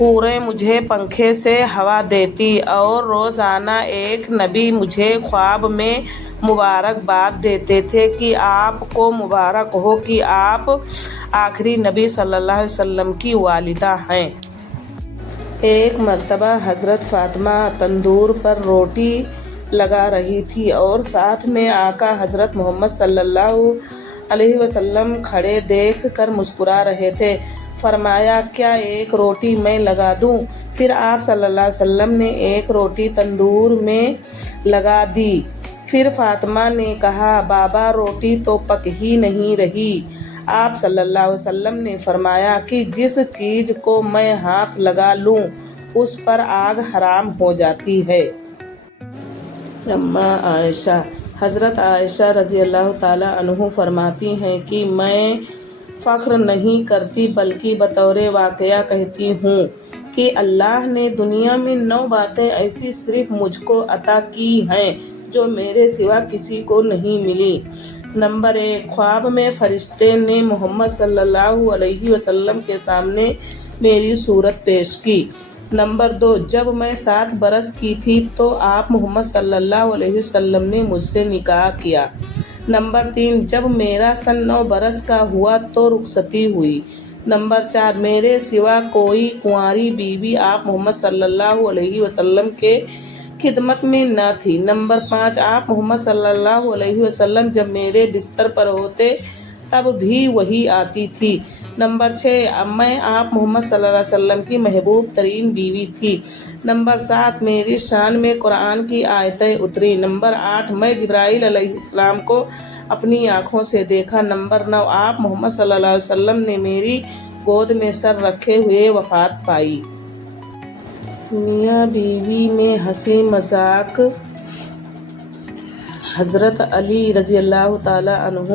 حوریں مجھے پنکھے سے ہوا دیتی اور روزانہ ایک نبی مجھے خواب میں مبارکباد دیتے تھے کہ آپ کو مبارک ہو کہ آپ آخری نبی صلی اللہ علیہ وسلم کی والدہ ہیں۔ ایک مرتبہ حضرت فاطمہ تندور پر روٹی لگا رہی تھی اور ساتھ میں آقا حضرت محمد صلی اللہ علیہ وسلم کھڑے دیکھ کر مسکرا رہے تھے۔ فرمایا، کیا ایک روٹی میں لگا دوں؟ پھر آپ صلی اللہ علیہ وسلم نے ایک روٹی تندور میں لگا دی۔ پھر فاطمہ نے کہا، بابا روٹی تو پک ہی نہیں رہی۔ آپ صلی اللہ علیہ وسلم نے فرمایا کہ جس چیز کو میں ہاتھ لگا لوں اس پر آگ حرام ہو جاتی ہے۔ اماں عائشہ، حضرت عائشہ رضی اللہ تعالیٰ عنہ فرماتی ہیں کہ میں فخر نہیں کرتی بلکہ بطور واقعہ کہتی ہوں کہ اللہ نے دنیا میں 9 باتیں ایسی صرف مجھ کو عطا کی ہیں جو میرے سوا کسی کو نہیں ملی۔ نمبر 1، خواب میں فرشتے نے محمد صلی اللہ علیہ وسلم کے سامنے میری صورت پیش کی۔ نمبر 2، جب میں 7 برس کی تھی تو آپ محمد صلی اللہ علیہ وسلم نے مجھ سے نکاح کیا۔ نمبر 3، جب میرا سن 9 برس کا ہوا تو رخصتی ہوئی۔ نمبر 4، میرے سوا کوئی کنواری بیوی آپ محمد صلی اللہ علیہ وسلم کے خدمت میں نہ تھی۔ نمبر 5، آپ محمد صلی اللہ علیہ وسلم جب میرے بستر پر ہوتے تب بھی وہی آتی تھی۔ نمبر 6، میں آپ محمد صلی اللہ علیہ وسلم کی محبوب ترین بیوی تھی۔ نمبر 7، میری شان میں قرآن کی آیتیں اتری۔ نمبر 8، میں جبرائیل علیہ السلام کو اپنی آنکھوں سے دیکھا۔ نمبر 9، آپ محمد صلی اللہ علیہ وسلم نے میری گود میں سر رکھے ہوئے وفات پائی۔ میاں بیوی میں ہنسی مذاق۔ حضرت علی رضی اللہ تعالیٰ عنہ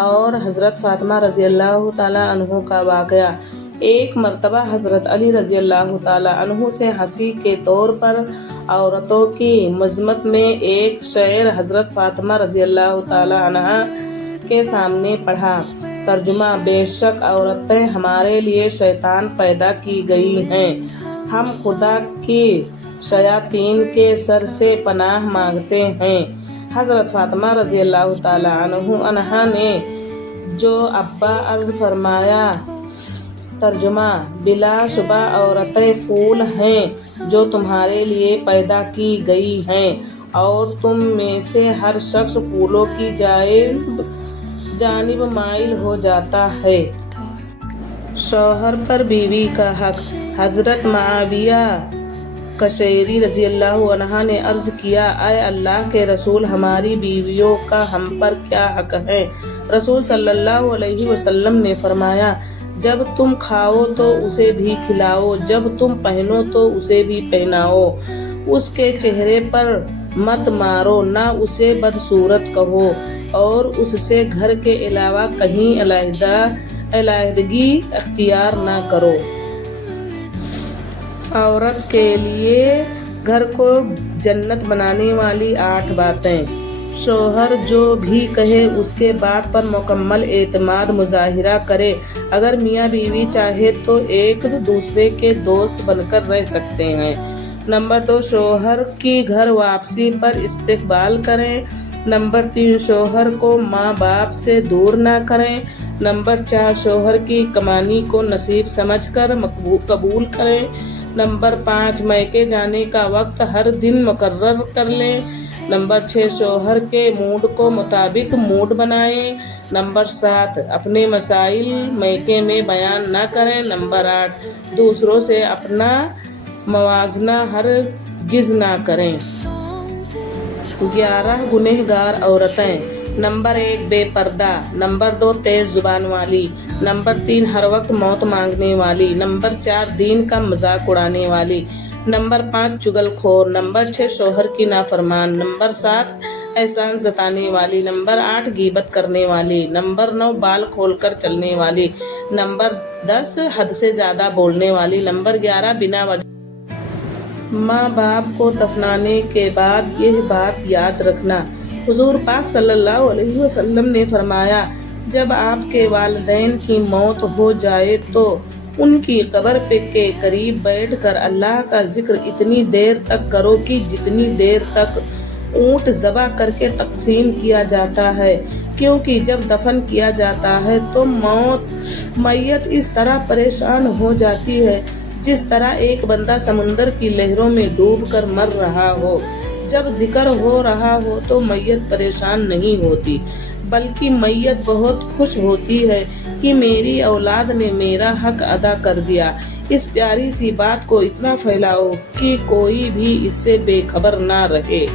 اور حضرت فاطمہ رضی اللہ تعالیٰ عنہ کا واقعہ۔ ایک مرتبہ حضرت علی رضی اللہ تعالیٰ عنہ سے ہنسی کے طور پر عورتوں کی مذمت میں ایک شعر حضرت فاطمہ رضی اللہ تعالیٰ عنہا کے سامنے پڑھا۔ ترجمہ، بے شک عورتیں ہمارے لیے شیطان پیدا کی گئی ہیں، ہم خدا کی شیاطین کے شر سے پناہ مانگتے ہیں۔ حضرت فاطمہ رضی اللہ تعالیٰ عنہا نے جو ابا عرض فرمایا۔ ترجمہ، بلا شبہ عورتیں پھول ہیں جو تمہارے لیے پیدا کی گئی ہیں اور تم میں سے ہر شخص پھولوں کی جانب مائل ہو جاتا ہے۔ شوہر پر بیوی کا حق۔ حضرت معاویہ قشیری رضی اللہ عنہ نے عرض کیا، اے اللہ کے رسول، ہماری بیویوں کا ہم پر کیا حق ہے؟ رسول صلی اللہ علیہ وسلم نے فرمایا، جب تم کھاؤ تو اسے بھی کھلاؤ، جب تم پہنو تو اسے بھی پہناؤ، اس کے چہرے پر مت مارو، نہ اسے بدصورت کہو اور اس سے گھر کے علاوہ کہیں علیحدگی اختیار نہ کرو۔ عورت کے لیے گھر کو جنت بنانے والی 8 باتیں۔ شوہر جو بھی کہے اس کے بات پر مکمل اعتماد مظاہرہ کرے۔ اگر میاں بیوی چاہے تو ایک دوسرے کے دوست بن کر رہ سکتے ہیں۔ نمبر 2، شوہر کی گھر واپسی پر استقبال کریں۔ نمبر 3، شوہر کو ماں باپ سے دور نہ کریں۔ نمبر 4، شوہر کی کمانی کو نصیب سمجھ کر قبول کریں۔ نمبر 5، میکے جانے کا وقت ہر دن مقرر کر لیں۔ نمبر 6، شوہر کے موڈ کو مطابق موڈ بنائیں۔ نمبر 7، اپنے مسائل میکے میں بیان نہ کریں۔ نمبر 8، دوسروں سے اپنا موازنہ ہرگز نہ کریں۔ 11 گنہگار عورتیں۔ نمبر 1، بے پردہ۔ نمبر 2، تیز زبان والی۔ نمبر 3، ہر وقت موت مانگنے والی۔ نمبر 4، دین کا مذاق اڑانے والی۔ نمبر 5، چغل خور۔ نمبر 6، شوہر کی نافرمان۔ نمبر 7، احسان جتانے والی۔ نمبر 8، غیبت کرنے والی۔ نمبر 9، بال کھول کر چلنے والی۔ نمبر 10، حد سے زیادہ بولنے والی۔ نمبر 11، بنا وجہ ماں باپ کو دفنانے کے بعد یہ بات یاد رکھنا۔ حضور پاک صلی اللہ علیہ وسلم نے فرمایا، جب آپ کے والدین کی موت ہو جائے تو ان کی قبر کے قریب بیٹھ کر اللہ کا ذکر اتنی دیر تک کرو کہ جتنی دیر تک اونٹ ذبح کر کے تقسیم کیا جاتا ہے، کیونکہ جب دفن کیا جاتا ہے تو میت اس طرح پریشان ہو جاتی ہے جس طرح ایک بندہ سمندر کی لہروں میں ڈوب کر مر رہا ہو۔ جب ذکر ہو رہا ہو تو میت پریشان نہیں ہوتی، بلکہ میت بہت خوش ہوتی ہے کہ میری اولاد نے میرا حق ادا کر دیا۔ اس پیاری سی بات کو اتنا پھیلاؤ کہ کوئی بھی اس سے بے خبر نہ رہے۔